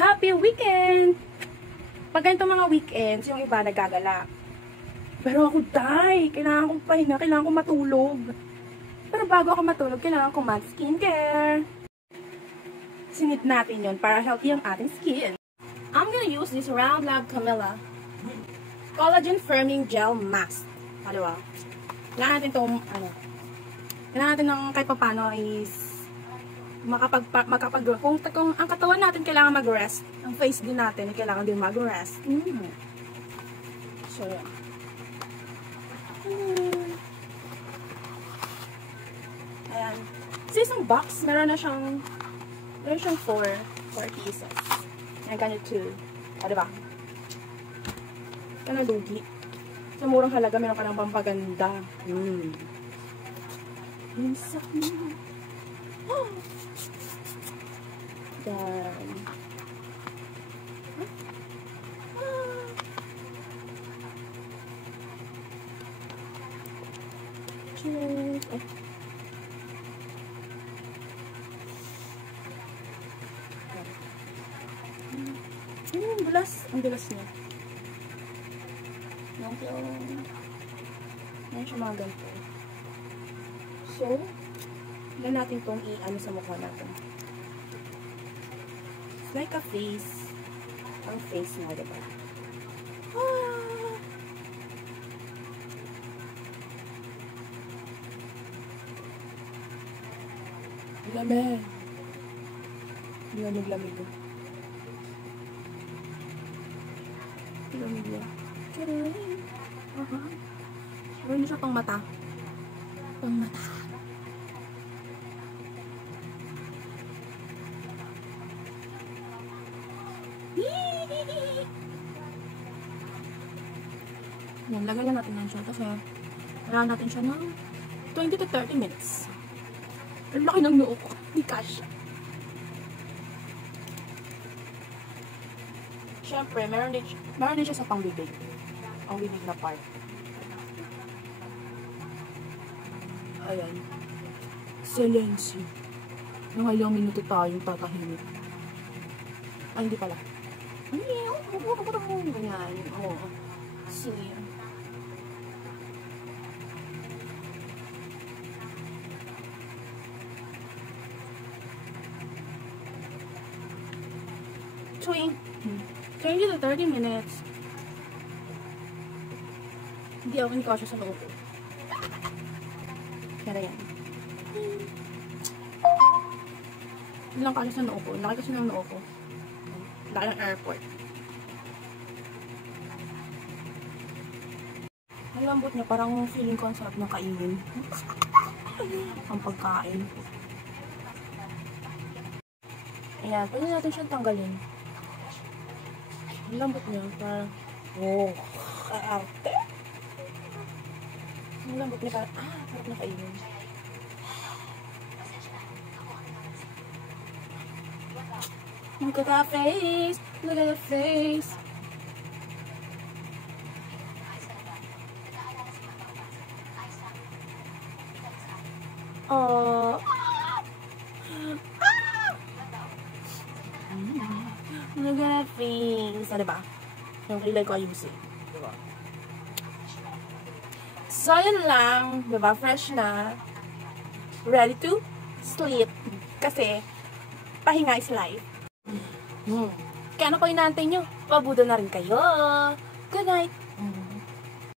Happy weekend! Pag ganito mga weekends, yung iba nagagala. Pero ako, kailangan kong pahinga, kailangan kong matulog. Pero bago ako matulog, kailangan kong mag-skincare. Sinit natin yon para healthy ang ating skin. I'm gonna use this Round Lab Camilla Collagen Firming Gel Mask. Diba? Kailangan natin itong, kailangan natin ng kahit papano is kung ang katawan natin kailangan mag-rest, ang face din natin kailangan din mag-rest. So, yan. Ayan. Sa isang box, meron siyang 4 pieces. Ayan, ganito 2. Diba? Kaya lugi. Sa murang halaga, meron ka ng pampaganda. Dan. Ang dulas niya. Ayan siya mga ganito. So, yan natin itong i-ano sa mukha natin. It's like a face. Ang face na, diba? Lamig. Lamig. Lamig niya. Meron siya pang mata. Yan, lagyan natin yan siya kasi kailangan natin siya ng 20 to 30 minutes. Ang laki ng noo ko. Di cash. Siyempre, meron din siya sa pangbibig. Ang bibig na part. Ayan. Silencio. Nang ilang minuto tayong tatahimik. Ay, hindi pala. Ganyan. Oo. See. Between 20 to 30 minutes. Hindi ako kasya sa loob ko. Kaya yan. Hindi lang kasya sa loob ko. Laki kasi ng loob ko. Laki ng airport. Ang lambot niya. Parang feeling ko ang sarap ng kainin. Ang pagkain. Ayan. Pwede natin siyang tanggalin. Ang lambot niya. Parang arte. Ang lambot niya parang sarap na kainin. Look at that face. Look at that face. Look at that face. Diba? Yung kilay ko ayusin. Diba? So, yun lang. Diba? Fresh na. Ready to sleep. Kasi, pahinga is life. Kaya ano ko inaantay nyo? Pabudo na rin kayo.